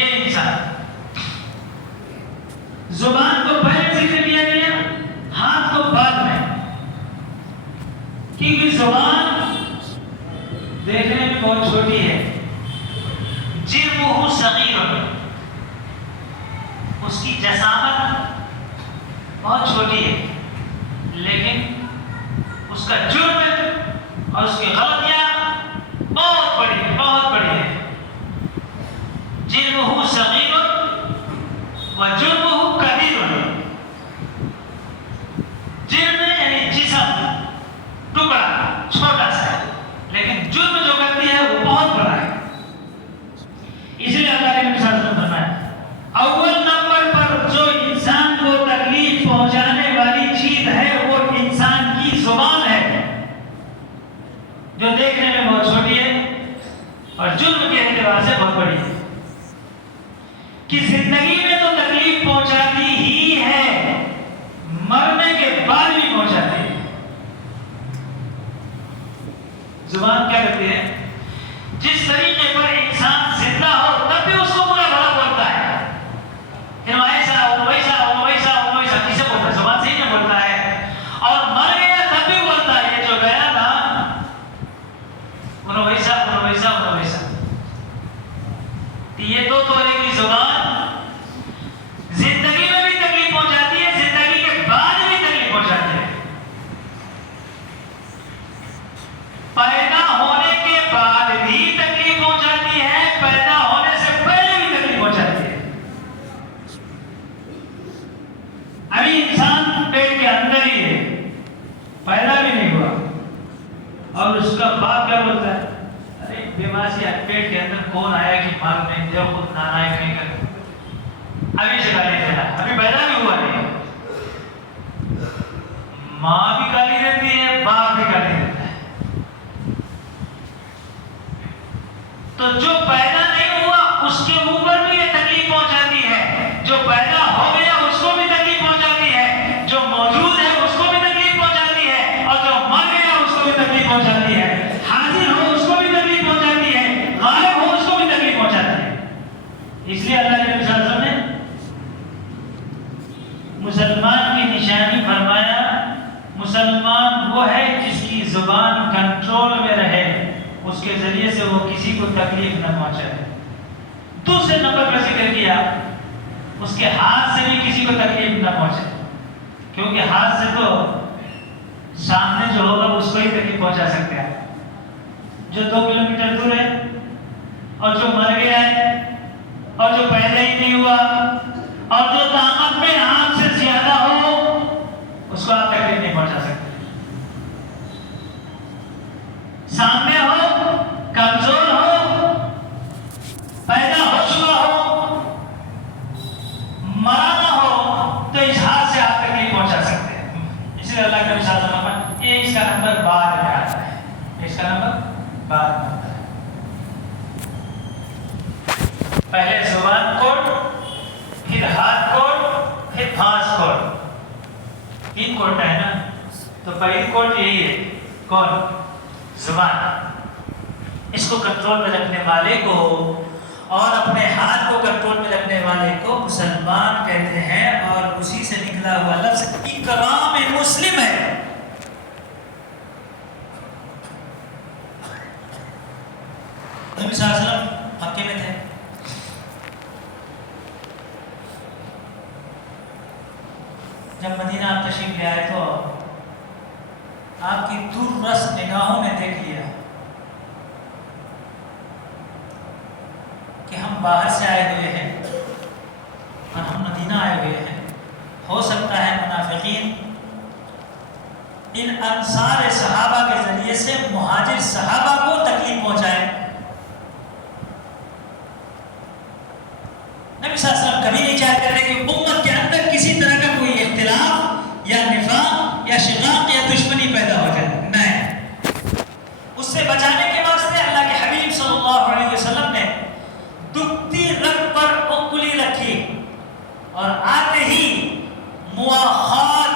یہ انسان زبان کو پہلے ذکر کیا گیا، ہاتھ کو بعد میں، کیونکہ زبان دیکھنے میں بہت چھوٹی ہے، جرمہ صغیر، اس کی جسامت بہت چھوٹی ہے، لیکن اس کا جرم اور اس کی غلطیاں بہت بڑی ہے، بہت بڑی ہے۔ جرمہ صغیر و جرمہ کبیر، جرم یعنی جسم ٹکڑا چھوٹا سا ہے، لیکن جرم جو کرتی ہے وہ بہت بڑا ہے۔ اس لیے اللہ کے نبی صلی اللہ علیہ وسلم نے فرمایا اول نمبر پر جو انسان کو تکلیف پہنچانے والی چیز ہے وہ انسان کی زبان ہے، جو دیکھنے میں بہت چھوٹی ہے اور جرم کے اعتبار سے بہت بڑی ہے، کہ زندگی میں تو تکلیف پہنچاتی ہی ہے، مرنے کے بعد بھی پہنچاتی ہے۔ زبان کیا کرتی ہے؟ جس طریقے پر انسان زندہ ہو تب بھی اس کو برا بھلا بولتا ہے، ایسا ویسا ویسا ویسا، کسے بولتا ہے؟ زبان سے ہی نہ بولتا ہے، اور مر گیا تب بھی بولتا ہے یہ جو گیا نا ویسا ویسا ویسا۔ یہ دو طرح کی زبان زندگی میں بھی تکلیف پہنچاتی ہے، زندگی کے بعد بھی تکلیف پہنچاتی ہے۔ پیدا ہونے کے بعد بھی تکلیف پہنچاتی ہے، پیدا ہونے سے پہلے بھی تکلیف پہنچاتی ہے۔ ابھی انسان پیٹ کے اندر ہی ہے، پیدا بھی نہیں ہوا، اور اس کا باپ کیا بولتا ہے؟ ارے بیماری ہے، پیٹ کے اندر کون آیا کہ مار میں دے خود نانا ہے کہیں کر، ابھی سے گالی دینا، ابھی پیدا بھی ہوا نہیں۔ ماں بھی گالی دیتی ہے، باپ بھی گالی دیتا ہے۔ تو جو پیدا نہیں ہوا اس کے اوپر بھی یہ تکلیف پہنچاتی ہے، جو پیدا ہو گیا اس کو بھی تکلیف پہنچاتی ہے، جو موجود ہے اس کو بھی تکلیف پہنچاتی ہے، اور جو مر گیا اس کو بھی تکلیف پہنچاتی ہے، حاضر ہو اس کو بھی تکلیف پہنچاتی ہے، غائب ہو اس کو بھی تکلیف پہنچاتی ہے۔ اس لیے اللہ کے نبی صلی اللہ علیہ وسلم نے مسلمان کی نشانی فرمایا، مسلمان وہ ہے جس کی زبان کنٹرول میں رہے، اس کے ذریعے سے وہ کسی کو تکلیف نہ پہنچائے۔ دوسرے نمبر پر ذکر کیا اس کے ہاتھ سے بھی کسی کو تکلیف نہ پہنچے، کیونکہ ہاتھ سے تو سامنے جو ہوگا اس کو ہی تکلیف پہنچا سکتے ہیں، جو 2 کلومیٹر دور ہے اور جو مر گیا ہے اور جو پیدا ہی نہیں ہوا اور جو طاقت میں آپ سے زیادہ ہو اس کو آپ تکلیف نہیں پہنچا سکتے۔ سامنے ہو، کمزور ہو، پیدا ہو چکا ہو، مرا نہ ہو، تو اس ہاتھ سے آپ تکلیف پہنچا سکتے ہیں۔ اس لیے اللہ کا مثال فرمایا یہ اس کا نمبر بعد میں آتا ہے، اس کا نمبر بعد میں آتا ہے۔ پہلے زبان کوٹ، پھر ہاتھ کوٹ، پھر پھانس کوٹ، 3 کوٹ ہے نا، تو پہلی کوٹ یہی ہے، کون؟ زبان۔ اس کو کنٹرول میں رکھنے والے کو اور اپنے ہاتھ کو کنٹرول میں رکھنے والے کو مسلمان کہتے ہیں، اور اسی سے نکلا ہوا لفظ اکرام مسلم ہے۔ نبی صلی اللہ علیہ وسلم مکے میں تھے، جب مدینہ آپ تشریف لے آئے تو آپ کی دور رس نگاہوں نے دیکھ لیا کہ ہم باہر سے آئے ہوئے ہیں اور ہم مدینہ آئے ہوئے ہیں، ہو سکتا ہے منافقین ان انصار صحابہ کے ذریعے سے مہاجر صحابہ کو تکلیف پہنچائے۔ نبی صلی اللہ علیہ وسلم کبھی نہیں چاہتے تھے کہ امت کے اندر کسی طرح کا کوئی اختلاف یا نفاق یا شقاق یا دشمنی پیدا ہو جائے، نہیں۔ اس سے بچانے کے واسطے اللہ کے حبیب صلی اللہ علیہ وسلم نے دکھتی رگ پر انگلی رکھی اور آتے ہی مواخات،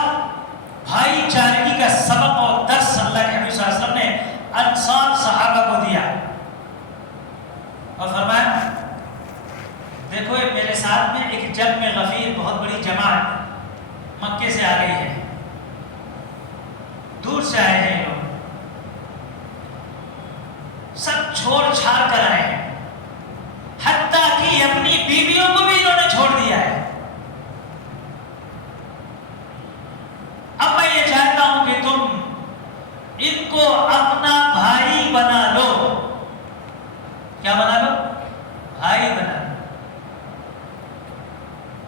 بھائی چارگی کا سبق اور درس اللہ کے حبیب صلی اللہ علیہ وسلم نے انصار صحابہ کو دیا، اور فرمایا ساتھ میں ایک جنگ میں غفیر بہت بڑی جماعت مکے سے آ گئی ہے، دور سے آئے ہیں لوگ، سب چھوڑ چھاڑ کر آئے ہیں، حتیٰ کہ اپنی بیویوں کو بھی انہوں نے چھوڑ دیا ہے۔ اب میں یہ چاہتا ہوں کہ تم ان کو اپنا بھائی بنا لو۔ کیا بنا لو؟ بھائی بنا لو،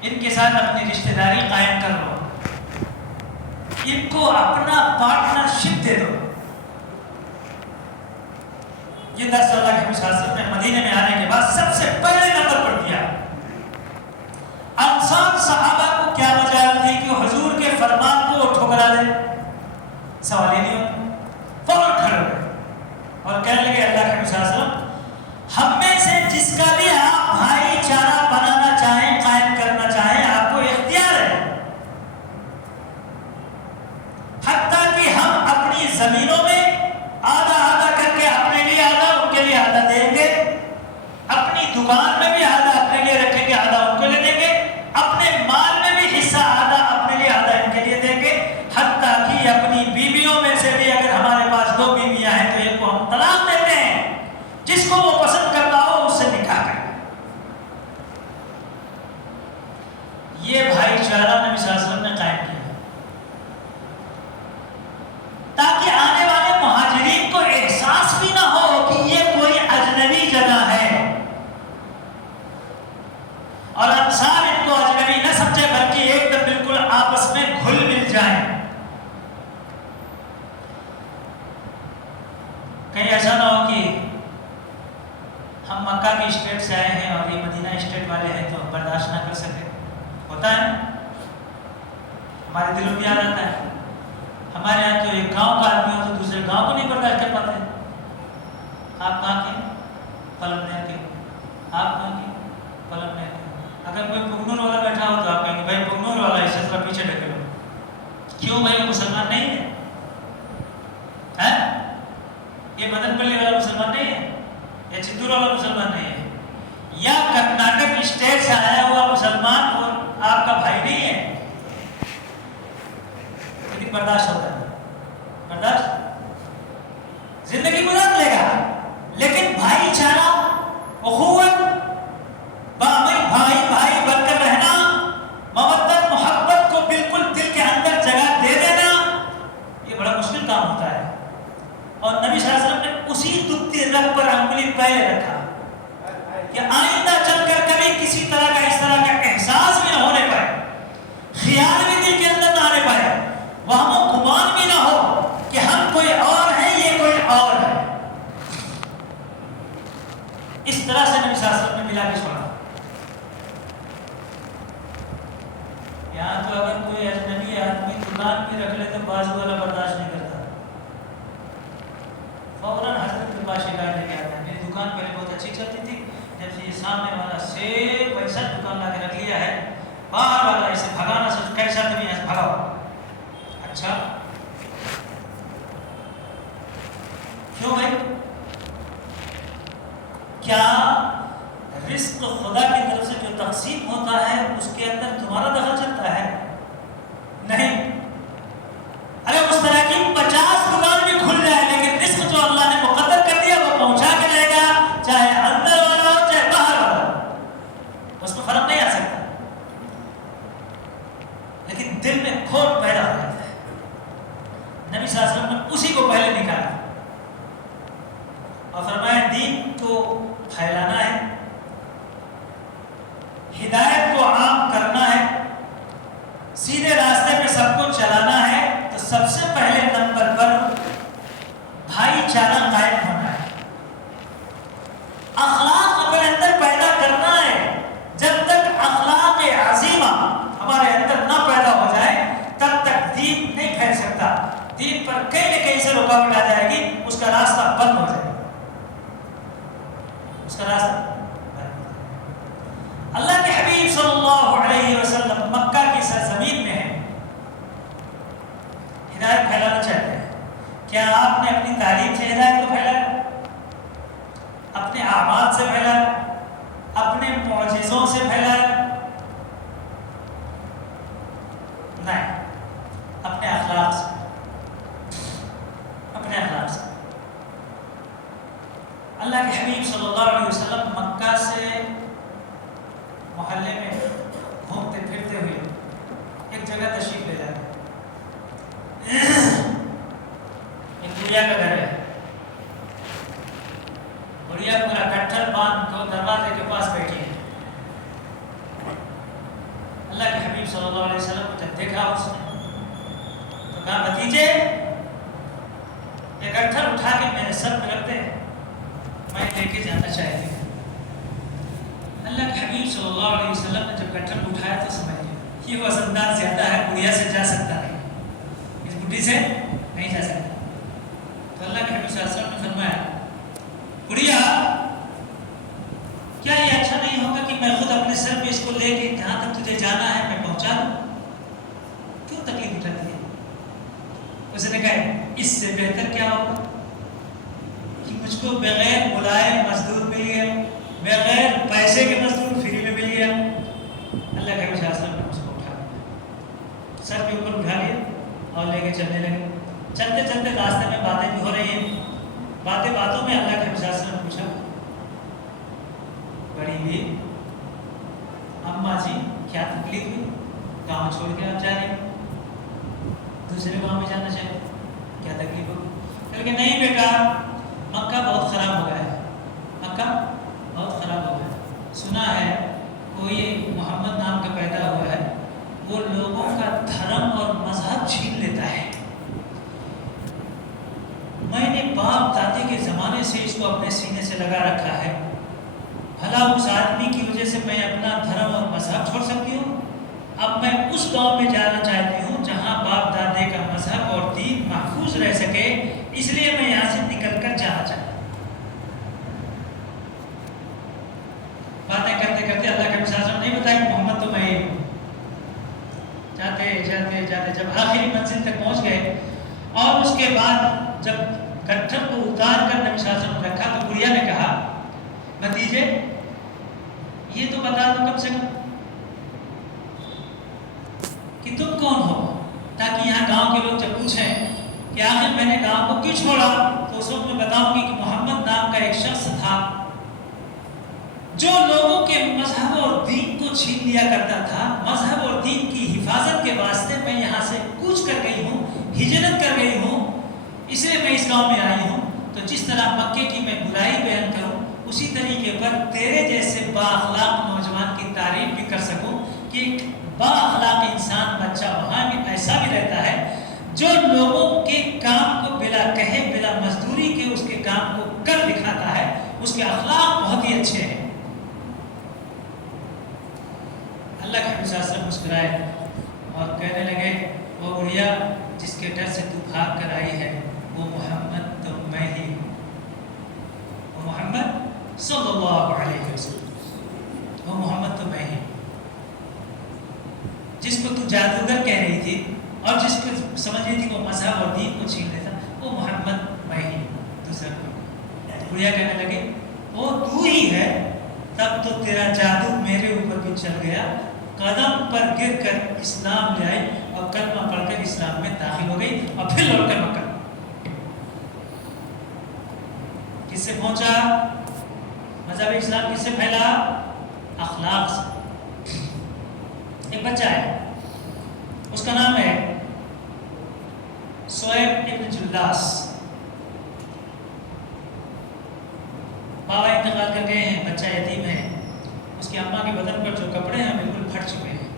ان کے ساتھ اپنی رشتہ داری قائم کر لو، ان کو اپنا پارٹنرشپ دے دو۔ یہ درس اللہ کے مسلسل میں مدینے میں آنے کے بعد سب سے پہلے نمبر پر دیا۔ انصار صحابہ کو کیا مجال تھی کہ وہ حضور کے فرمان کو ٹھکرا دے؟ سوال ہی نہیں ہوتا، فوراً کھڑے ہوئے اور کہنے لگے اللہ کے مسلسل ہم میں سے جس کا بھی آپ بھائی چارہ بنانا چاہیں، قائم کرنا چاہیں، آپ کو اختیار ہے، حتیٰ کہ ہم اپنی زمینوں میں آدھا آدھا کر کے اپنے لیے آدھا ان کے لیے آدھا دیں گے، اپنی دکان میں بھی آدھا اپنے لیے رکھیں گے، آدھا ان کو لے دیں گے، اپنے مال میں بھی حصہ آدھا اپنے لیے آدھا ان کے لیے دیں گے، حتیٰ کہ اپنی بیویوں میں سے بھی اگر ہمارے پاس 2 بیویاں ہیں تو ایک کو ہم طلاق دیتے ہیں، جس کو وہ پسند کرتا ہو اس سے نکاح کریں۔ یہ بھائی چارہ نبی صلی اللہ علیہ وسلم نے قائم کیا تاکہ آنے والے مہاجرین کو احساس بھی نہ ہو کہ یہ کوئی اجنبی جگہ ہے، اور انصار ان کو اجنبی نہ سمجھے بلکہ ایک دم بالکل آپس میں گھل مل جائیں۔ کہیں ایسا نہ ہو کہ ہم مکہ کی اسٹیٹ سے آئے ہیں اور یہ مدینہ اسٹیٹ والے ہیں تو برداشت نہ کر سکے۔ ہوتا ہے ہمارے دلوں میں یاد آتا ہے، ہمارے یہاں تو ایک گاؤں کا آدمی ہو تو دوسرے گاؤں کو نہیں برداشت کر پاتے۔ آپ کہاں کے؟ پلم کے۔ آپ کہاں کے؟ پلم کے۔ اگر کوئی پگنور والا بیٹھا ہو تو آپ کہیں گے بھائی پگنور والا اس طرح پیچھے ڈھکے لو، کیوں بھائی وہ مسلمان نہیں ہے؟ یہ مدن پلی والا مسلمان نہیں ہے، یا چتور والا مسلمان نہیں ہے، یا کرناٹک اسٹیٹ سے آیا ہوا مسلمان اور آپ کا بھائی نہیں ہے، لیکن برداشت ہوتا ہے، برداشت زندگی گزار لے گا، لیکن بھائی چارہ، اخوت، بھائی بھائی بن کر رہنا، مودت محبت کو بالکل دل کے اندر جگہ دے دینا، یہ بڑا مشکل کام ہوتا ہے، اور نبی صلی اللہ علیہ وسلم نے اسی دکھتی رگ پر انگلی پہلے رکھا کہ آئندہ چل کر کبھی کسی طرح کا اس طرح کا احساس بھی نہ ہونے پائے، خیال بھی دل کے اندر نہ آنے پائے، وہم و گمان بھی نہ ہو کہ ہم کوئی اور ہیں، یہ کوئی اور ہے۔ اس طرح سے نبی صلی اللہ علیہ وسلم نے ملا کے چھوڑا۔ یہاں تو اگر کوئی اجنبی آدمی دکان بھی رکھ لے تو بازو والا برداشت نہیں کرتا، فوراً حضرت کے پاس شکایت لے کے آتا ہے، میری دکان پہلے بہت اچھی چلتی تھی، جب سے یہ سامنے والا سیب ایسا دکان لا کے رکھ لیا ہے، باہر والا اسے بھگانا سوچ کیسا تمہیں ایسے بھگاؤ۔ اچھا کیوں بھائی؟ کیا رزق خدا کی طرف سے جو تقسیم ہوتا ہے اس کے اندر تمہارا دخل چلتا ہے؟ نہیں۔ ارے اس طرح کی 50 دکان بھی کھل جائے لیکن رزق جو اللہ نے مقدر کر دیا وہ پہنچا کے جائے گا، چاہے اندر والا ہو چاہے باہر والا ہو، اس میں فرق نہیں آ سکتا، لیکن دل میں کھوٹ پیدا ہو جاتا ہے۔ نبی صلی اللہ علیہ وسلم نے اسی کو پہلے نکالا اور فرمایا دین کو پھیلانا ہے، ہدایت کو عام کرنا ہے، سیدھے راستے پہ سب کو چلانا ہے، تو سب سے پہلے نمبر پر بھائی چارہ قائم ہونا ہے، اخلاق اپنے اندر پیدا کرنا ہے۔ جب تک اخلاق عظیمہ ہمارے اندر نہ پیدا ہو جائے تب تک دین نہیں پھیل سکتا، دین پر کہیں نہ کہیں سے رکاوٹ آ جائے گی، اس کا راستہ بند ہو جائے گا، اس کا راستہ۔ اللہ کے حبیب صلی اللہ علیہ وسلم مکہ کی سرزمین میں ہیں، ہدایت پھیلانا چاہتے ہیں۔ کیا آپ نے اپنی تعلیم سے ہدایت کو پھیلایا؟ اپنے اعمال سے پھیلایا؟ اپنے معجزوں سے پھیلایا؟ اللہ کے حبیب صلی اللہ علیہ وسلم مکہ سے محلے میں گھومتے پھرتے ہوئے ایک جگہ تشریف لے جاتے ہیں. ایک بڑھیا کا گھر ہے. بڑھیا پورا کٹھر باندھ کو دروازے کے پاس بیٹھی ہے. اللہ کے حبیب صلی اللہ علیہ وسلم کو جب دیکھا اس نے تو کہا بھتیجے یہ گٹھر اٹھا کے میرے سر پہ رکھ دے, میں لے کے جانا چاہتی ہوں. اللہ کے حبیب صلی اللہ علیہ وسلم نے جب گٹھر اٹھایا تو سمجھ لیا یہ وزندار زیادہ ہے, بڑھیا سے جا سکتا نہیں, اس بڈھی سے نہیں جا سکتا. تو اللہ کے حبیب صلی اللہ علیہ وسلم نے فرمایا بڑھیا کیا یہ اچھا نہیں ہوگا کہ میں خود اپنے سر پہ اس کو لے کے جہاں تک تجھے جانا ہے میں پہنچا دوں, کیوں تکلیف اٹھاتی ہے؟ اس نے کہا اس سے بہتر کیا ہوگا کہ مجھ کو بغیر بلائے مزدور مل گیا, بغیر پیسے کے مزدور فری میں مل گیا. اللہ کے حبیب صلی اللہ علیہ وسلم نے اس کو اٹھا لیا, سر کے اوپر اٹھا لیا اور لے کے چلنے لگے. چلتے چلتے راستے میں باتیں بھی ہو رہی ہیں. باتوں میں اللہ کے حبیب صلی اللہ علیہ وسلم نے پوچھا بڑی ہوئی اماں جی کیا تکلیف ہوئی, گاؤں چھوڑ کے آپ جا رہے ہیں, دوسرے گاؤں میں جانا چاہیے, کیا تکلیف ہوگی؟ کہ نہیں بیٹا مکہ بہت خراب ہو گیا ہے, مکہ بہت خراب ہو گیا ہے. سنا ہے کوئی محمد نام کا پیدا ہوا ہے, وہ لوگوں کا دھرم اور مذہب چھین لیتا ہے. میں نے باپ دادی کے زمانے سے اس کو اپنے سینے سے لگا رکھا ہے, بھلا اس آدمی کی وجہ سے میں اپنا دھرم اور مذہب چھوڑ سکتی ہوں؟ اب میں اس گاؤں میں جانا چاہتی ہوں جہاں باپ دادے کا مذہب اور دین محفوظ رہ سکے, اس لیے میں یہاں سے نکل کر جانا چاہتی ہوں. باتیں کرتے کرتے اللہ کے مساجد نہیں بتایا کہ محمد تو میں ہی ہوں. جاتے جاتے جاتے جب آخری منزل تک پہنچ گئے اور اس کے بعد جب گٹھر کو اتار کر نبی صلی اللہ علیہ وسلم رکھا تو بڑھیا نے کہا بھتیجے یہ تو بتا دو کم سے کم کہ تم کون ہو, تاکہ یہاں گاؤں کے لوگ جب پوچھیں کہ آخر میں نے گاؤں کو کیوں چھوڑا تو اس وقت میں بتاؤں گی کہ محمد نام کا ایک شخص تھا جو لوگوں کے مذہب اور دین کو چھین لیا کرتا تھا. مذہب اور دین کی حفاظت کے واسطے میں یہاں سے کوچ کر گئی ہوں, ہجرت کر گئی ہوں, اس لیے میں اس گاؤں میں آئی ہوں. تو جس طرح مکے کی میں برائی بیان کروں اسی طریقے پر تیرے جیسے با اخلاق نوجوان کی تعریف بھی کر سکوں کہ ایک با اخلاق انسان بچہ وہاں بھی ایسا بھی رہتا ہے جو لوگوں کے کام کو بلا کہے بلا مزدوری کے اس کے کام کو کر دکھاتا ہے, اس کے اخلاق بہت ہی اچھے ہیں. اللہ کے حبیب صلی اللہ علیہ وسلم مسکرائے اور کہنے لگے وہ بڑھیا جس کے ڈر سے تو بھاگ کر آئی ہے وہ محمد تو میں ہی ہوں, وہ محمد صلی اللہ علیہ وسلم, وہ محمد تو میں ہی ہوں. جس کو تو جادوگر کہہ رہی تھی اور جس کو سمجھ رہی تھی وہ مذہب اور دین کو چھین لیتا, وہ محمد میں ہی ہوں, دوسرا کوئی. بڑھیا کہنے لگے وہ تو ہی ہے, تب تو تیرا جادو میرے اوپر بھی چل گیا. قدم پر گر کر اسلام لے آئی اور کلمہ پڑھ کر اسلام میں داخل ہو گئی اور پھر لوٹ کر مکہ. کس سے پہنچا مذہب اسلام, کس سے پھیلا؟ اخلاق سے. ایک بچہ ہے اس کا نام ہے سویب ابن جلاس. بابا انتقال کر گئے ہیں, بچہ یتیم ہے. اس کی اماں کے بدن پر جو کپڑے ہیں بالکل پھٹ چکے ہیں,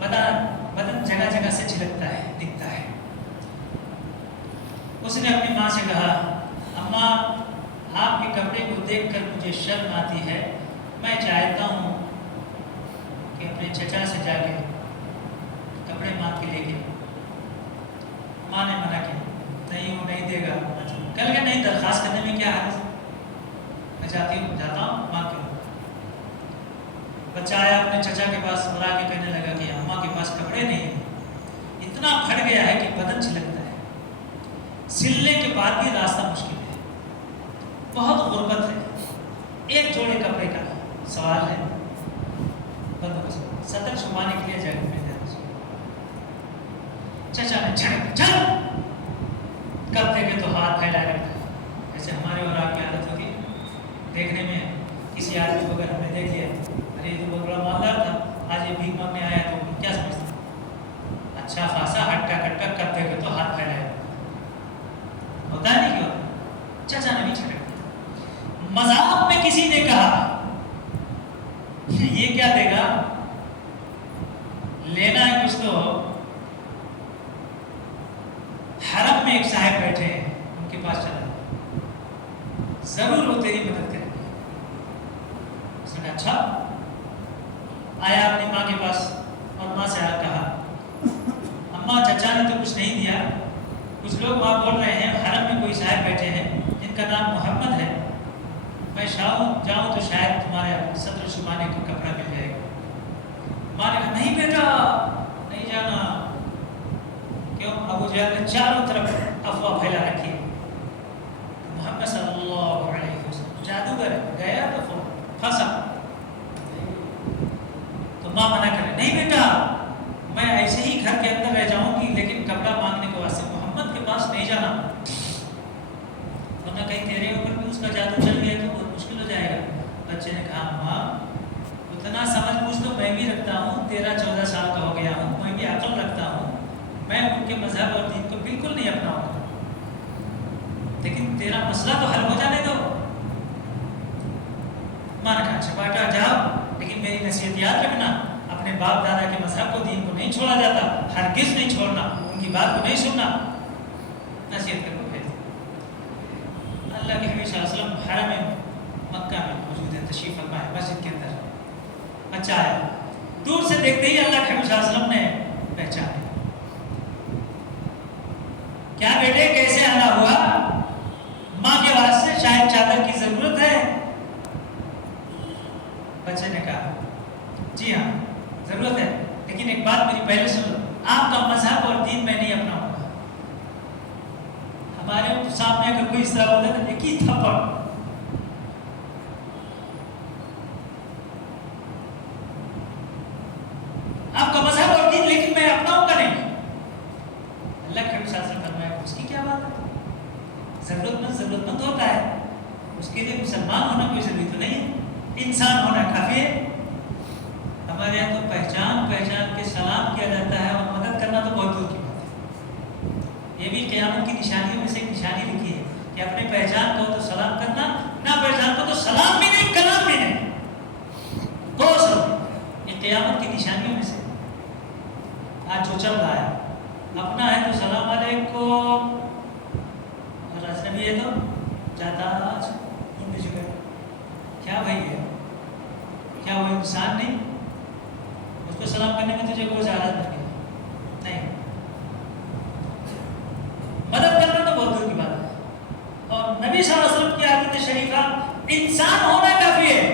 بدن جگہ جگہ سے چھلکتا ہے, دکھتا ہے. اس نے اپنی ماں سے کہا اماں آپ کے کپڑے کو دیکھ کر مجھے شرم آتی ہے, میں چاہتا ہوں کہ اپنے چچا سے جا کے کپڑے مانگ کے لے کے. ماں نے منع کیا, نہیں وہ نہیں دے گا. کل کے نہیں, درخواست کرنے میں کیا حرج, میں جاتا ہوں مانگ کے. بچہ آیا اپنے چچا کے پاس اور آ کے کہنے لگا کہ اماں کے پاس کپڑے نہیں ہیں, اتنا پھٹ گیا ہے کہ بدن چھلکتا ہے, سلنے کے بعد بھی راستہ مشکل ہے, بہت غربت ہے, ایک جوڑے کپڑے کا سوال ہے, سطر چھپانے کے لیے جگہ میں دیتا. چچا نے جھڑک جھڑ کپڑے کے تو ہاتھ پھیلا رکھا, جیسے ہمارے اور آپ کی عادت ہوگی دیکھنے میں کسی آدمی کو اگر ہم نے دیکھ لیا ارے یہ تو بہت بڑا مالدار تھا آج یہ بھیک مانگنے آیا تو کیا سمجھتا اچھا خاصا ہٹا کٹا کرتے ہوئے تو ہاتھ پھیلائے ہوتا ہے نہیں کیوں چچا نے بھی چھٹک مذاق میں کسی نے کہا یہ کیا دے گا لینا ہے کچھ تو حرم میں ایک صاحب بیٹھے ہیں ان کے پاس چلا ضرور وہ تیری مدد کریں گے اس نے اچھا آیا اپنی ماں کے پاس اور ماں سے کہا اماں چچا نے تو کچھ نہیں دیا کچھ لوگ وہاں بول رہے ہیں حرم میں کوئی صاحب بیٹھے ہیں جن کا نام محمد ہے میں جاؤں تو شاید تمہارے صدر چھپانے کا کپڑا مل جائے گا ماں نے کہا نہیں بیٹا نہیں جانا کیوں ابو جہل نے چاروں طرف افواہ پھیلا رکھی محمد صلی اللہ علیہ وسلم جادوگر گیا تو پھنسا تو ماں منع کرے نہیں بیٹا میں ایسے ہی گھر کے اندر رہ جاؤں گی لیکن کپڑا مانگنے کے واسطے محمد کے پاس نہیں جانا ورنہ کہیں تیرے اوپر بھی اس کا جادو چل گیا تو بہت مشکل ہو جائے گا بچے نے کہا ماں اتنا سمجھ بوجھ تو میں بھی رکھتا ہوں 13-14 سال کا ہو گیا ہوں میں بھی عقل رکھتا ہوں میں ان کے مذہب اور دین کو بالکل نہیں اپناؤں گا لیکن تیرا مسئلہ تو حل ہو جانے دو ماں نے کہا اچھا بیٹا جاؤ لیکن میری نصیحت یاد رکھنا اپنے باپ دادا کے مذہب کو دین کو نہیں چھوڑا جاتا ہرگز نہیں چھوڑنا ان کی بات کو نہیں سننا نصیحت کر کے بھیج اللہ کے حبیب صلی اللہ علیہ وسلم حرم مکہ میں موجود ہے تشریف فرما ہے مسجد کے اندر بچہ آیا دور سے دیکھتے ہی اللہ کے حبیب صلی اللہ علیہ وسلم نے پہچانا کیا بیٹے کیسے آنا ہوا ماں کے واسطے شاید چادر کی ضرورت ہے بچے نے کہا جی ہاں ضرورت ہے لیکن ایک بات میری پہلے سن لو آپ کا مذہب اور دین میں نہیں اپناؤں گا ہمارے سامنے اگر کوئی اس طرح ہوتا ہے تو ایک ہی تھپڑ آپ کا مذہب اور دین لیکن میں اپناؤں گا نہیں اللہ کے حبیب صلی اللہ علیہ وسلم فرمایا اس کی کیا بات ہے ضرورت مند ہوتا ہے اس کے لیے مسلمان ہونا کوئی ضروری تو نہیں ہے انسان ہونا کافی ہے ہمارے یہاں تو پہچان کے سلام کیا جاتا ہے اور مدد کرنا تو بہت دور کی بات ہے یہ بھی قیامت کی نشانیوں میں سے ایک نشانی لکھی ہے کہ اپنے پہچان کو تو سلام کرنا نہ پہچان کو تو سلام بھی نہیں کلام بھی نہیں یہ قیامت کی نشانیوں میں سے آج جو چل رہا ہے اپنا ہے تو سلام علیکم اور اجنبی ہے تو جاتا کیا بھائی ہے کیا وہ انسان نہیں اس کو سلام کرنے میں تجھے کوئی زیادہ نہیں مدد کرنا تو بہت دور کی بات ہے اور نبی صلی اللہ علیہ وسلم کی عادت شریفہ انسان ہونا کافی ہے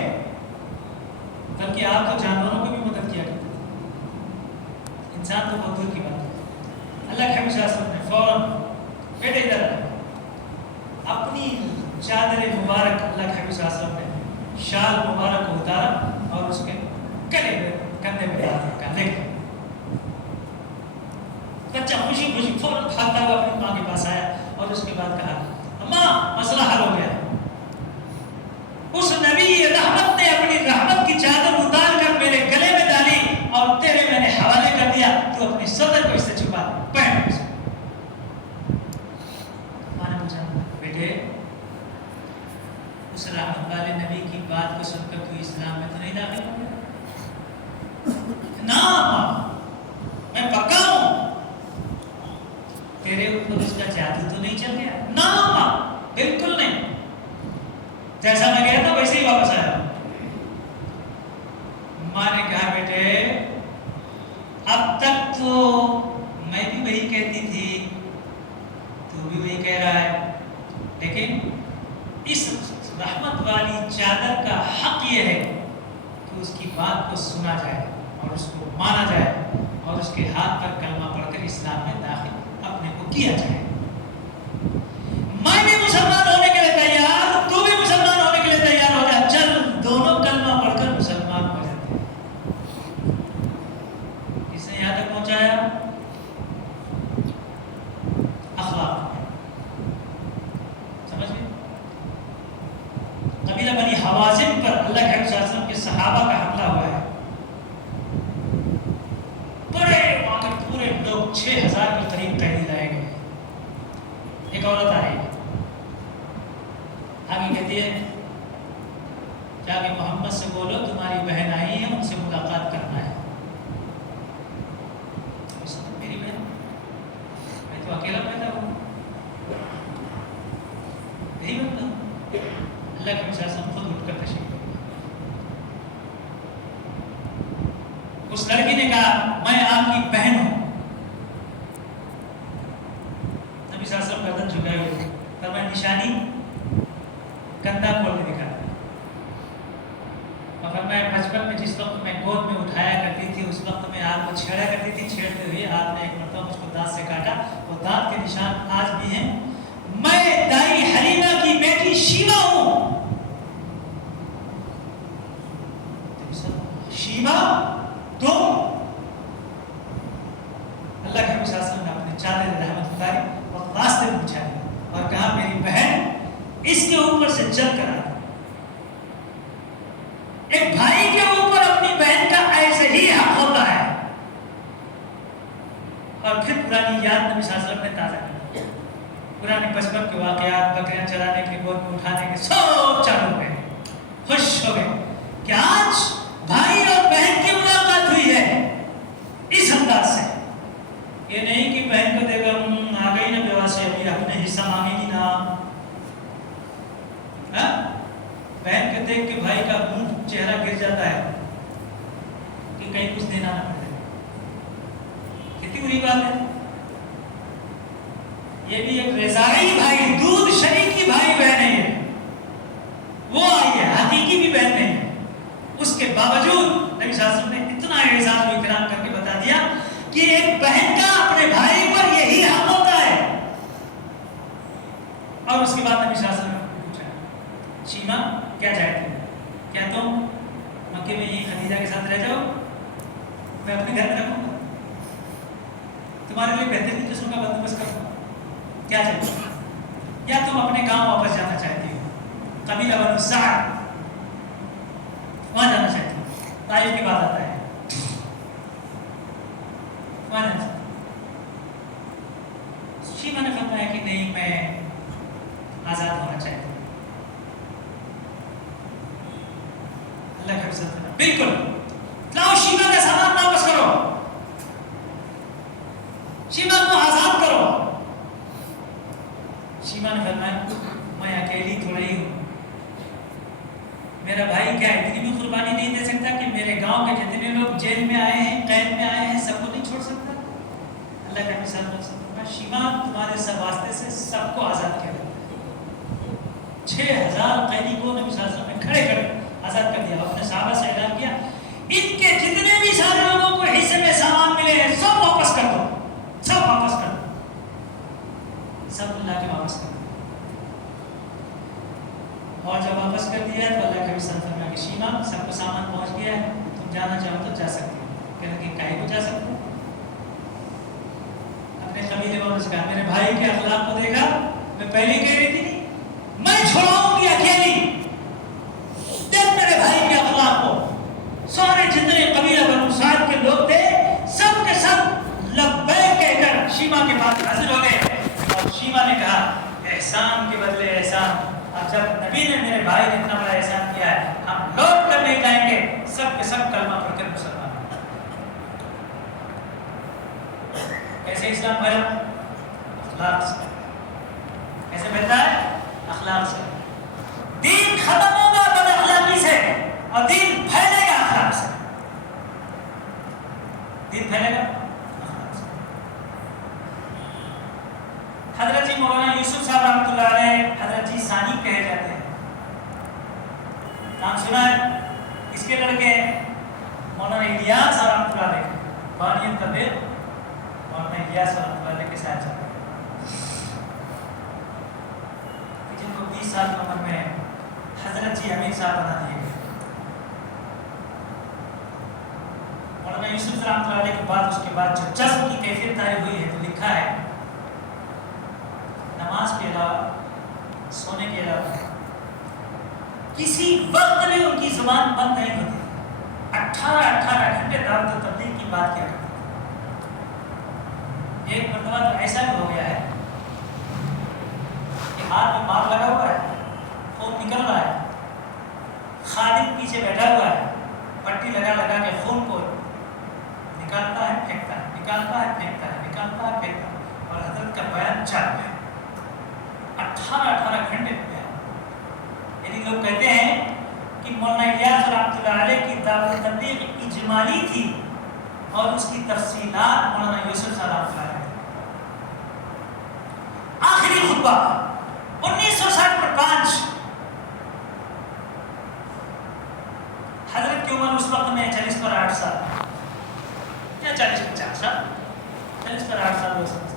بلکہ آپ تو جانوروں کو بھی مدد کیا کرتے تھے انسان تو بہت دور کی بات ہے اللہ کے حبیب صلی اللہ علیہ وسلم نے فوراً بیٹے ادھر اپنی چادر مبارک اللہ کے حبیب صلی اللہ علیہ وسلم نے شال مبارک کو اتارا اور اس کے گلے میں کندھے میں ڈال دیا دیکھ بچہ خوشی فوراً بھاگتا ہوا اپنی ماں کے پاس آیا اور اس کے بعد کہا اماں مسئلہ حل ہو گیا اس نبی رحمت نے اپنی رحمت کی چادر اتار کر میرے گلے میں ڈالی اور تیرے میں نے حوالے کر دیا تو اپنی صدر کو اس سے چھپا پہن بیٹے اس رحمت والے نبی کی بات کو سن کر تو اسلام میں تو نہیں داخل ہو گیا نا میں پکا ہوں تیرے اوپر اس کا جادو تو نہیں چل گیا نا بالکل نہیں جیسا میں گیا تھا ویسے ہی واپس آیا ماں نے کہا بیٹے اب تک تو میں بھی وہی کہتی تھی تو بھی وہی کہہ رہا ہے لیکن اس رحمت والی چادر کا حق یہ ہے کہ اس کی بات کو سنا جائے اور اس کو مانا جائے اور اس کے ہاتھ پر کلمہ پڑھ کر اسلام میں داخل اپنے کو کیا جائے میں بھی مسلمان ہونے کے لیے تیار تو بھی مسلمان ہونے کے لیے تیار ہو جائے چل دونوں کلمہ پڑھ کر مسلمان ہو جاتے ہیں کس نے یہاں تک پہنچایا اخلاق سمجھ گئے حوازن پر اللہ کے حبیب صلی اللہ علیہ وسلم کے صحابہ کا حملہ ہوا ہے، بڑے وہاں کے پورے لوگ 6000 کے قریب قیدی لائے گئے. ایک عورت آ رہی ہے، آگے کہتی ہے جا کے محمد سے بولو تمہاری بہن آئی ہے، ان سے ملاقات کرنا ہے. میری بہن؟ میں تو اکیلا پیدا ہوں. نہیں بنتا. اللہ کے مسلسل خود اٹھ کر تشریف لے. اس لڑکی نے کہا میں آپ کی بہن ہوں. نبی صلی اللہ علیہ وسلم گردن جھکائے ہوئے، فرمایا نشانی کندھا کھول کے دکھا. اور فرمایا بچپن میں جس وقت میں گود میں اٹھایا کرتی تھی اس وقت میں آپ کو چھیڑا کرتی تھی، چھیڑتے ہوئے آپ نے ایک مرتبہ اس کو دانت سے کاٹا، وہ دانت کے نشان آج بھی ہیں. میں دائی حلیمہ کی بیٹی شیبہ ہوں. شیبہ تم؟ اللہ کے حبیب صلی اللہ علیہ وسلم نے اپنے چادر رحمت اتاری اور راستے میں بچھا دیا اور کہا میری بہن اس کے اوپر سے چل کر آ. ایک بھائی کے اوپر اپنی بہن کا ایسے ہی حق ہوتا ہے. اور پھر پرانی یاد نبی صلی اللہ علیہ وسلم نے تازہ کی. پرانے بچپن کے واقعات، بکریاں چرانے کے، گود میں اٹھانے کے، سب چالو ہو گئے. خوش ہو گئے کہ آج بھائی اور بہن کی ملاقات ہوئی ہے اس انداز سے. یہ نہیں کہ بہن کو دیکھا آ گئی نا بیوہ سے ابھی اپنے حصہ مانگے گی نا. بہن کو دیکھ کے بھائی کا منہ چہرہ گر جاتا ہے کہ کہیں کچھ دینا نہ پڑے. کتنی بری بات ہے. یہ بھی ایک رضاعی بھائی، دودھ شریکی بھائی بہن ہے. وہ آئی ہے، حقیقی بھی بہن نہیں ہے. اس کے باوجود نبی صلی اللہ علیہ وسلم نے اتنا اعزاز و اکرام کر کے بتا دیا کہ ایک بہن کا اپنے بھائی پر یہی حق ہوتا ہے. اور اس کے بعد نبی صلی اللہ علیہ وسلم نے پوچھا شیما کیا چاہتی ہو؟ کیا تم مکے میں یہی خدیجہ کے ساتھ رہ جاؤ؟ میں اپنے گھر میں رکھوں گا، تمہارے لیے بہترین جسم کا بندوبست کروں گا. کیا چاہتی ہو؟ یا تم اپنے گاؤں واپس جانا چاہتی ہو، قبیلہ بنو سعد وہاں جانا چاہتی ہو؟ طائف کی بات آتا ہے وہاں جانا چاہتی ہو. شیما نے فرمایا کہ نہیں، میں آزاد ہونا چاہتی ہوں. اللہ کا عزت کرنا. بالکل لاؤ شیما کا سامان واپس کرو، شیما کو آزاد کرو. شیما نے فرمایا میں اکیلی تھوڑی ہوں، میرا بھائی کیا اتنی بھی قربانی نہیں دے سکتا کہ میرے گاؤں کے جتنے لوگ جیل میں آئے ہیں، قید میں آئے ہیں، سب کو نہیں چھوڑ سکتا. اللہ کا مثال شیما تمہارے سب واسطے سے سب کو آزاد کیا. 6000 قیدی کو نبی صلی اللہ علیہ وسلم نے کھڑے کر آزاد کر دیا. اپنے صحابہ سے اعلان کیا ان کے جتنے بھی سارے لوگوں کو حصے میں سامان ملے ہیں سب واپس کر دو، سب واپس کر دو، سب اللہ کے واپس کر دو. اور جب واپس کر دیا تو اللہ کے حبیب صلی اللہ علیہ وسلم نے شیما سب کو سامان پہنچ گیا ہے، تم جانا چاہو تو جا سکتے ہو. کہنے کہ کاہے کو جا سکتے ہو؟ اپنے قبیلے والوں سے کہا میرے بھائی کے اخلاق کو دیکھا، میں پہلے کہہ رہی تھی میں چھوڑاؤں گی اکیلی. دیکھ میرے بھائی کے اخلاق کو. سارے جتنے قبیلہ بنو سعد کے لوگ تھے سب کے سب لبیک کہہ کر شیما کے پاس حاضر ہو گئے. اور شیما نے کہا احسان کے بدلے احسان. اور جب نبی نے میرے بھائی نے اتنا بڑا احسان کیا ہے ہم لوٹ کر نہیں جائیں گے. سب کے سب کلمہ پڑھ کر مسلمان. کیسے اسلام بھرا؟ اخلاق سے. کیسے بہتا ہے؟ اخلاق سے. دین ختم ہوگا بد اخلاقی سے اور دین پھیلے گا اخلاق سے. دین پھیلے گا اخلاق سے. حضرت جی مولانا یوسف صاحب رحمۃ اللہ علیہ حضرت جی ثانی کہے جاتے ہیں. نام سنا ہے؟ اس کے لڑکے مولانا الیاس رحمۃ اللہ علیہ بانی تبیر مولانا الیاس رحمۃ اللہ علیہ کے ساتھ چلتے ہیں. جن کو 20 سال کی عمر میں حضرت جی امیر صاحب بنا دیے گئے. مولانا یوسف رحمۃ اللہ علیہ کے بعد اس کے بعد جو جذب کی کیفیت طاری ہوئی ہے تو لکھا ہے نماز کے علاوہ، سونے کے علاوہ کسی وقت بھی ان کی زبان بند نہیں ہوتی، 18 گھنٹے دعوت و تبلیغ کی بات کیا کرتے تھے۔ ایک مرتبہ تو ایسا بھی ہو گیا ہے کہ ہاتھ میں مار لگا ہوا ہے، خون نکل رہا ہے، خادم پیچھے بیٹھا ہوا ہے، پٹی لگا لگا کے خون کو نکالتا ہے پھینکتا ہے، نکالتا ہے پھینکتا ہے، نکالتا ہے پھینکتا ہے، اور حضرت کا بیان چل رہا ہے 18 گھنٹے بیان۔ یعنی لوگ کہتے ہیں کہ مولانا الیاس رحمۃ اللہ علیہ کی دعوت تبلیغ اجمالی تھی اور اس کی تفصیلات مولانا یوسف صاحب رحمۃ اللہ علیہ۔ آخری خطبہ 1965، حضرت کی عمر اس وقت میں 40 پر 8 سال یا 40 پر 4 سال، 40 پر 8 سال ہو سکتے۔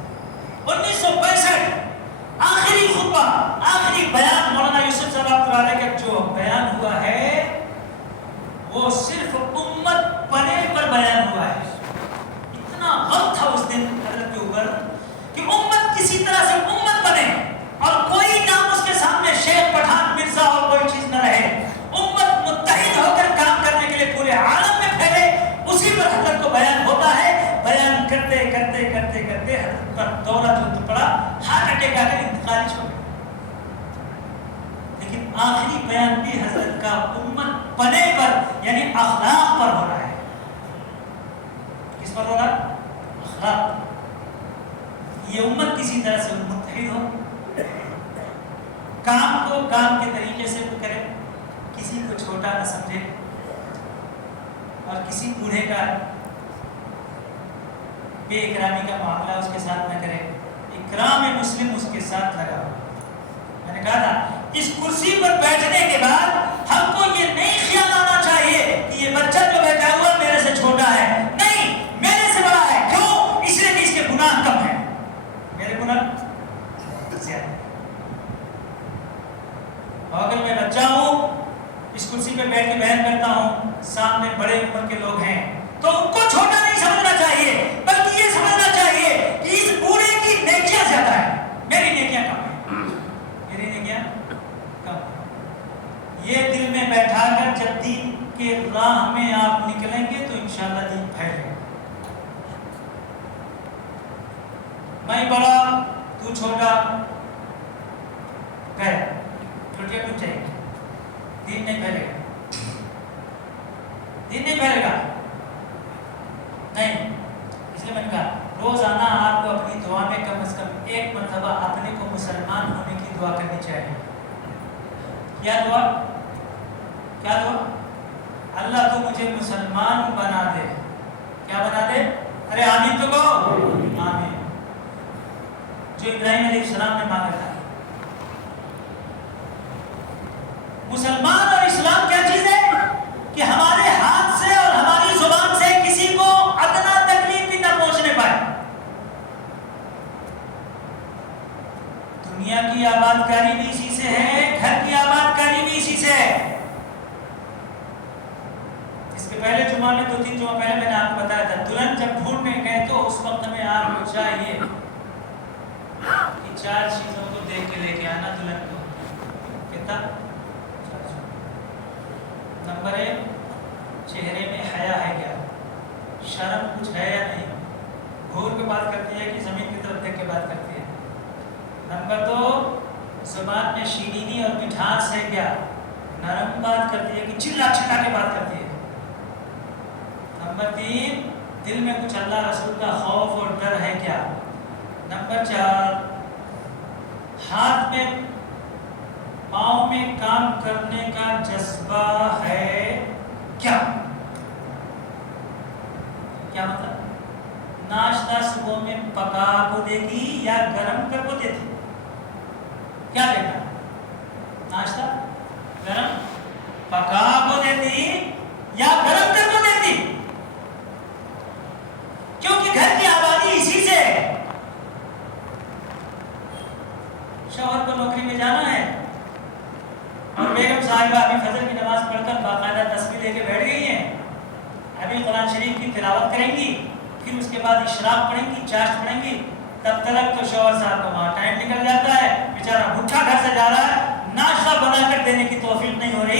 1965 آخری خطبہ، آخری بیان مولانا یوسف صاحب رحمۃ اللہ علیہ کا جو بیان ہوا ہے وہ صرف امت پنے پر بیان ہوا ہے۔ اتنا غم تھا اس دن حضرت کے اوپر کہ امت کسی طرح سے امت بنے اور کوئی نام اس کے سامنے شیخ پٹھان مرزا اور کوئی چیز نہ رہے، امت متحد ہو کر کام کرنے کے لیے پورے عالم میں پھیلے، اسی پر حضرت کو بیان ہوتا ہے۔ بیان کرتے کرتے کرتے کرتے حضرت پر دورہ جو پڑا، ہارٹ اٹیک آ کر انتقال ہو گیا، لیکن آخری بیان بھی حضرت کا امت پنے پر یعنی اخلاق پر ہو رہا ہے۔ کس پر ہو رہا ہے؟ اخلاق۔ یہ امت کسی طرح سے متحد ہو، کام کو کام کے طریقے سے کرے، کسی کو چھوٹا نہ سمجھے اور کسی بوڑھے کا بے اکرامی کا معاملہ اس کے ساتھ نہ کرے، اکرام مسلم اس کے ساتھ لگا ہو۔ میں نے کہا تھا اس کرسی پر بیٹھنے کے بعد ہم کو یہ نہیں خیال آنا چاہیے کہ یہ بچہ جو بیٹھا ہوا میرے سے چھوٹا ہے، نہیں، میرے سے بڑا ہے۔ کیوں؟ اس لیے کہ اس کے گناہ کم ہیں، میرے گناہ زیادہ۔ اور اگر میں بچہ ہوں، اس کرسی پہ بیٹھ کے بیان کرتا ہوں، سامنے بڑے عمر کے لوگ ہیں، تو ان کو چھوٹا نہیں سمجھنا چاہیے، بلکہ یہ سمجھنا چاہیے کہ اس بوڑھے کی نیکیاں زیادہ ہیں، میری نیکیاں کم ہیں، میری نیکیاں کم ہیں۔ یہ دل میں بیٹھا کر جب دین کے راہ میں آپ نکلیں گے تو انشاءاللہ دین پھیلے گا۔ میں بڑا تو چھوٹا، گئے چھوٹیاں ٹوٹ جائے گی، دین نہیں پھیلے گا، دین نہیں پھیلے گا، نہیں۔ اس لیے میں نے کہا روزانہ آپ کو اپنی دعا میں کم از کم ایک مرتبہ اپنے کو مسلمان ہونے کی دعا کرنی چاہیے۔ کیا دعا؟ کیا دعا؟ اللہ تو مجھے مسلمان بنا دے۔ کیا بنا دے؟ ارے آمین تو کہو، آمین، جو ابراہیم علیہ السلام نے مانگا تھا۔ مسلمان اور اسلام کیا چیز ہے کہ ہمارے ہاتھ سے اور ہماری زبان سے کسی کو ادنا تکلیف بھی نہ پہنچنے پائے۔ دنیا کی آباد کاری بھی اسی سے ہے، گھر کی آباد کاری بھی اسی سے ہے۔ اس کے پہلے جمعہ میں 2-3 جمعہ پہلے میں نے آپ کو بتایا تھا، دلہن جب ڈھونڈنے گئے تو اس وقت میں آپ کو چاہیے کہ 4 چیزوں کو دیکھ کے لے کے آنا دلہن کو۔ کتنا؟ نمبر 1، چہرے میں حیا ہے کیا، شرم کچھ ہے یا نہیں، گھور کے بات کرتی ہے کہ زمین کی طرف دیکھ کے بات کرتی ہے۔ نمبر 2، زبان میں شیرینی اور مٹھاس ہے کیا، نرم بات کرتی ہے کہ چلا چلا کے بات کرتی ہے۔ نمبر 3، دل میں کچھ اللہ رسول کا خوف اور ڈر ہے کیا۔ نمبر 4، ہاتھ میں پاؤں میں کام کرنے کا جذبہ ہے کیا۔ کیا مطلب؟ ناشتہ صبح میں پکا کو دے گی یا گرم کر کو دیتی؟ کیا دے گا؟ ناشتہ گرم پکا کو دیتی یا گرم کر کو دیتی؟ کیونکہ گھر کی آبادی اسی سے ہے۔ شوہر کو نوکری میں جانا ہے اور بیگم صاحبہ ابھی فجر کی نماز پڑھ کر باقاعدہ تسبیح لے کے بیٹھ گئی ہیں، ابھی قرآن شریف کی تلاوت کریں گی، پھر اس کے بعد اشراق پڑھیں گی، چاشت پڑھیں گی، تب تک تو شوہر صاحب کا وہاں ٹائم نکل جاتا ہے، بیچارہ بھوکا گھر سے جا رہا ہے، ناشتہ بنا کر دینے کی توفیق نہیں ہو رہی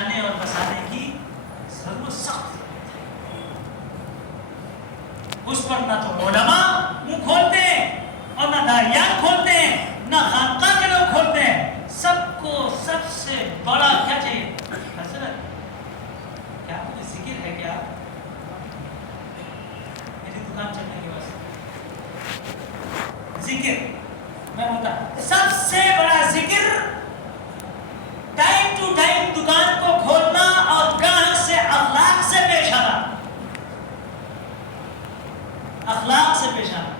بچانے اور بسانے کی ضرورت سخت ہے. اس پر نہ تو علماء منہ کھولتے ہیں اور نہ داعیان کھولتے ہیں, نہ خانقاہ کے لوگ کھولتے ہیں. سب کو سب سے بڑا کیا چاہیے؟ حضرت کیا مجھے ذکر ہے کیا میری دکان چلنے کے واسطے؟ ذکر میں بولتا سب سے بڑا ذکر ٹائم ٹو ٹائم دکان کو کھولنا اور گاہک سے اخلاق سے پیش آنا. اخلاق سے پیش آنا.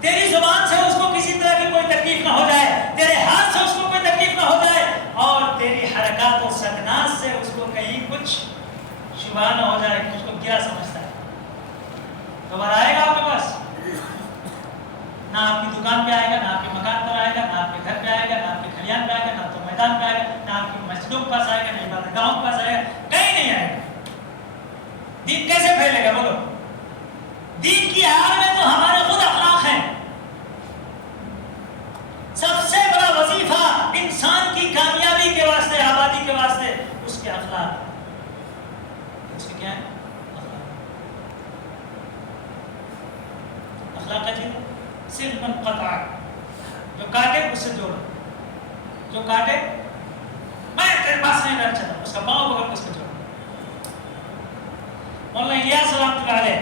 تیری زبان سے اس کو کسی طرح کی کوئی تکلیف نہ ہو جائے, تیرے ہاتھ سے اس کو کوئی تکلیف نہ ہو جائے, اور تیری حرکات و سکنات سے اس کو کہیں کچھ شبہ نہ ہو جائے کہ اس کو کیا سمجھتا ہے. دوبارہ آئے گا آپ کے پاس؟ نہ آپ کی دکان پہ آئے گا, نہ آپ کے مکان پر آئے گا, نہ آپ کے گھر پہ آئے گا, نہ آپ کے کھلیان پہ آئے گا, نہ تو میدان پہ آئے گا, نہ آپ کی مسجدوں کے پاس آئے گا, نہ عبادت گاہوں کے پاس آئے گا, کہیں نہیں آئے گا. دین کیسے پھیلے گا بولو؟ دین کی آڑ میں تو ہمارے خود اخلاق ہیں. سب سے بڑا وظیفہ انسان کی کامیابی کے واسطے, آبادی کے واسطے اس کے اخلاق. اس کے کیا ہے؟ اخلاق کا چیز صرف من قطع, جو کاٹے اس سے جوڑو, جو کاٹے میں تیرے پاس نہیں بیٹھ چاہتا, اس کا پاؤں پکڑ اس کو جوڑو. مولانا الیاس رحمۃ اللہ علیہ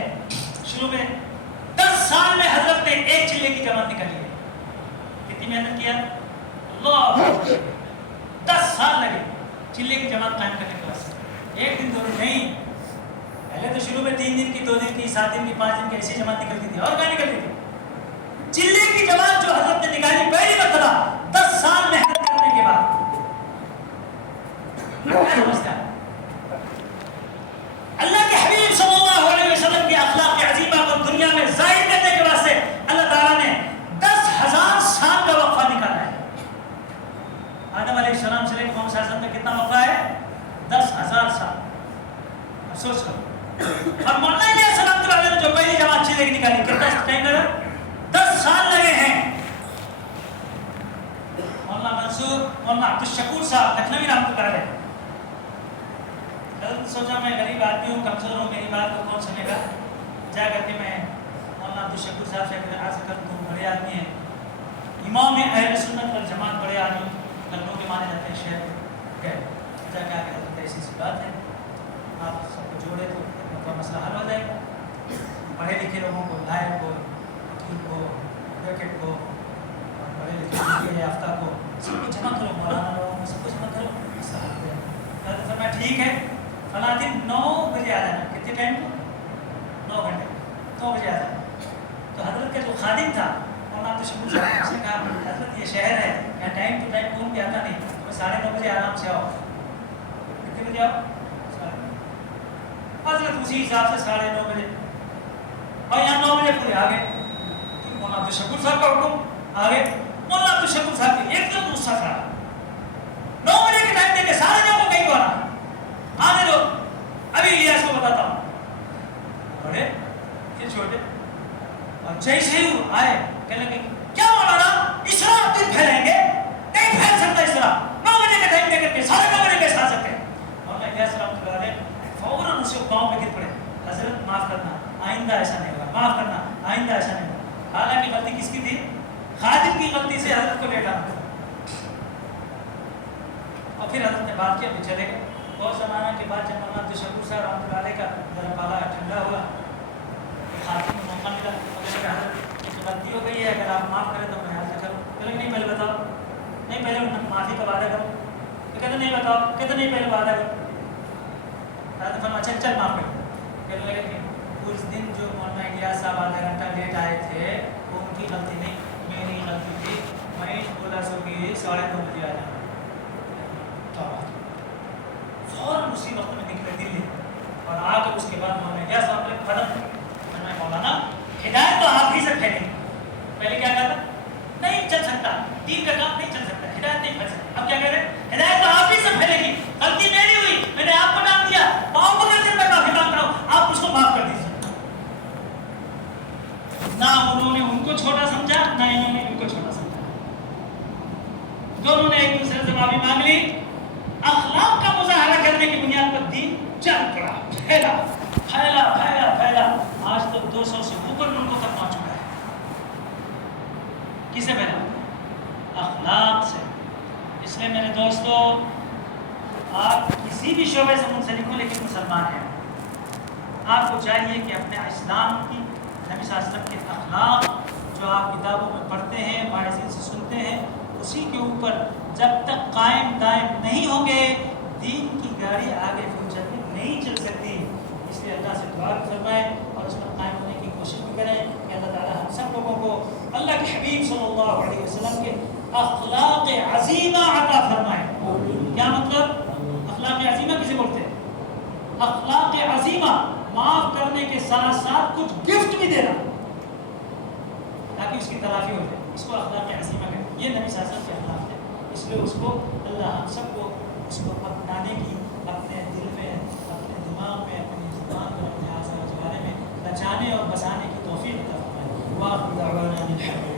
شروع میں 10 سال میں حضرت نے ایک چلے کی جماعت نکالی ہے. کتنی محنت کیا اللہ, 10 سال لگے چلے کی جماعت قائم کرنے کے واسطے. ایک دن 2 دن نہیں, پہلے تو شروع میں 3 دن کی, 2 دن کی, 7 دن کی, 5 دن کی ایسی جماعت نکلتی تھی. اور کیا نکلتی تھی؟ چلے کی جماعت جو حضرت نے نکالی پہلی مرتبہ 10 سال محنت کرنے کے بعد. اللہ کے حبیب صلی اللہ علیہ وسلم کے اخلاق عظیمہ کو دنیا میں ظاہر کرنے کے واسطے اللہ تعالیٰ نے 10,000 سال کا وقفہ نکالا ہے. آدم علیہ السلام سے لے کے محمد صلی اللہ علیہ وسلم تک کتنا وقفہ ہے؟ 10,000 سال. افسوس کرو. اور مولانا علیہ السلام نے جو پہلی جماعت چلے کی نکالی کتنا ٹائم لگا؟ 10 سال لگے ہیں. مولانا منصور, مولانا عبد الشکور صاحب لکھنوی رحمۃ اللہ علیہ, حضرت سوچا میں غریب آدمی ہوں, کمزور ہوں, میری بات کو کون سنے گا, جا کر کے میں مولانا عبد الشکور صاحب سے عرض کر دوں, بڑے آدمی ہیں, امام اہل سنت والجماعت, بڑے آدمی لکھنؤ کے مانے جاتے ہیں شہر کے. جا کے آگے حضرت ایسی سی بات ہے, آپ سب کو جوڑے تو مطلب مسئلہ حل ہو جائے گا. پڑھے لکھے لوگوں کو, لائق کو, وکیل کو, ایڈوکیٹ کو, پڑھے لکھے یافتہ کو, سب کو جمع کرو, مولانا لوگوں کو سب کو جمع کرو. حضرت فرمایا ٹھیک ہے, فلاں دن 9 بجے آ جانا. کتنے ٹائم کو؟ 9 گھنٹے, 9 بجے آ جانا. تو حضرت کا جو خادم تھا مولانا عبد الشکور صاحب, اس نے کہا حضرت یہ شہر ہے, یہاں ٹائم ٹو ٹائم کون بھی آتا نہیں, تو 9:30 بجے آرام سے آؤ. کتنے بجے آؤ؟ حضرت اسی حساب سے 9:30 بجے, اور یہاں 9 بجے پورے آ گئے. مولانا عبد الشکور صاحب کا حکم آ گئے. مولانا عبد الشکور صاحب کی ایک دم غصہ تھا. 9 بجے کے ٹائم دے کے سارے لوگوں کو کہیں بولا آنے دو, ابھی الیاس کو بتاتا ہوں. بڑے یہ چھوٹے, اور جیسے ہی آئے کہنے لگے کیا مولانا اس طرح دن پھیلیں گے؟ نہیں پھیل سکتا اس طرح. 9 بجے کے ٹائم دے کر کے سارے 9 بجے کیسے آ سکتے ہیں؟ مولانا الیاس رحمۃ اللہ علیہ فوراً اسے پاؤں پہ گر پڑے, حضرت معاف کرنا, آئندہ ایسا نہیں ہوگا, معاف کرنا, آئندہ ایسا نہیں ہوگا. حالانکہ غلطی کس کی تھی؟ خادم کی غلطی سے حضرت کو لیٹ آنا. اور پھر حضرت نے بات کیا, بھی چلے گئے. بہت زمانہ کے بعد جب مولانا عبد الشکور صاحب رحمۃ اللہ علیہ کا ذرا پالا ٹھنڈا ہوا, خاتون کو موقع ملا, حضرت غلطی ہو گئی ہے, اگر آپ معاف کریں تو میں حاضر کروں. کہ نہیں پہلے بتاؤ, نہیں پہلے معافی کا وعدہ کرو. تو کہتے نہیں بتاؤ, کہتے نہیں پہلے وعدہ کرو. حضرت فرمایا اچھا چل معاف کرو. کہنے لگے کہ اس دن جو مولانا الیاس صاحب آدھا گھنٹہ لیٹ آئے تھے وہ ان کی غلطی نہیں, میری غلطی تھی. میں بولا سو کہ 9:30 بجے آ جانا. فوراً اسی وقت میں نکلے دلی, اور آ کر اس کے بعد مولانا الیاس صاحب نے قدم مولانا ہدایت تو آپ ہی سے پھیلیں. پہلے کیا کہا تھا؟ نہیں چل سکتا, دین کا کام نہیں چل سکتا, ہدایت نہیں پھیل سکتی. اب کیا کہہ رہے ہیں؟ ہدایت تو آپ ہی سے پھیلے گی. غلطی میری ہوئی, میں نے آپ کو ڈال دیا, پاؤں پکڑ کر میں معافی مانگ رہا ہوں, آپ اس کو معاف کر دیجیے. نہ انہوں نے ان کو چھوٹا سمجھا, نہ انہوں نے ان کو چھوٹا سمجھا. دونوں نے ایک دوسرے سے معافی مانگ لی. اخلاق اشارہ کرنے کی بنیاد پر دین چل پڑا، پھیلا پھیلا پھیلا پھیلا، آج تو 200 سے اوپر ملکوں تک پہنچ چکا ہے۔ کسے پھیلا؟ اخلاق سے۔ اس لیے میرے دوستو، آپ کسی بھی شعبے سے منسلک ہوں لیکن مسلمان ہیں، آپ کو چاہیے کہ اپنے اسلام کی، نبی صلی اللہ علیہ وسلم کے اخلاق جو آپ کتابوں میں پڑھتے ہیں، واعظین سے سنتے ہیں، اسی کے اوپر جب تک قائم دائم نہیں ہوں گے، دین کی گاڑی آگے فیوچر میں نہیں چل سکتی۔ اس لیے اللہ سے دعا بھی فرمائیں اور اس پر قائم ہونے کی کوشش بھی کریں کہ اللہ تعالیٰ ہم سب لوگوں کو اللہ کے حبیب صلی اللہ علیہ وسلم کے اخلاق عظیمہ عطا فرمائے۔ کیا مطلب؟ اخلاق عظیمہ کسے بولتے ہیں؟ اخلاق عظیمہ، معاف کرنے کے ساتھ ساتھ کچھ گفٹ بھی دینا تاکہ اس کی تلافی ہو جائے، اس کو اخلاق عظیمہ کہتے ہیں۔ یہ نبی صلی اللہ علیہ وسلم کے اخلاق ہے، اس لیے اس کو اللہ ہم سب کو اس کو اپنانے کی، اپنے دل میں، اپنے دماغ میں، اپنی زبان میں، اپنے اعضاء و جوارح میں بچانے اور بسانے کی توفیق عطا فرمائے۔ وآخر دعوانا الحمد للہ۔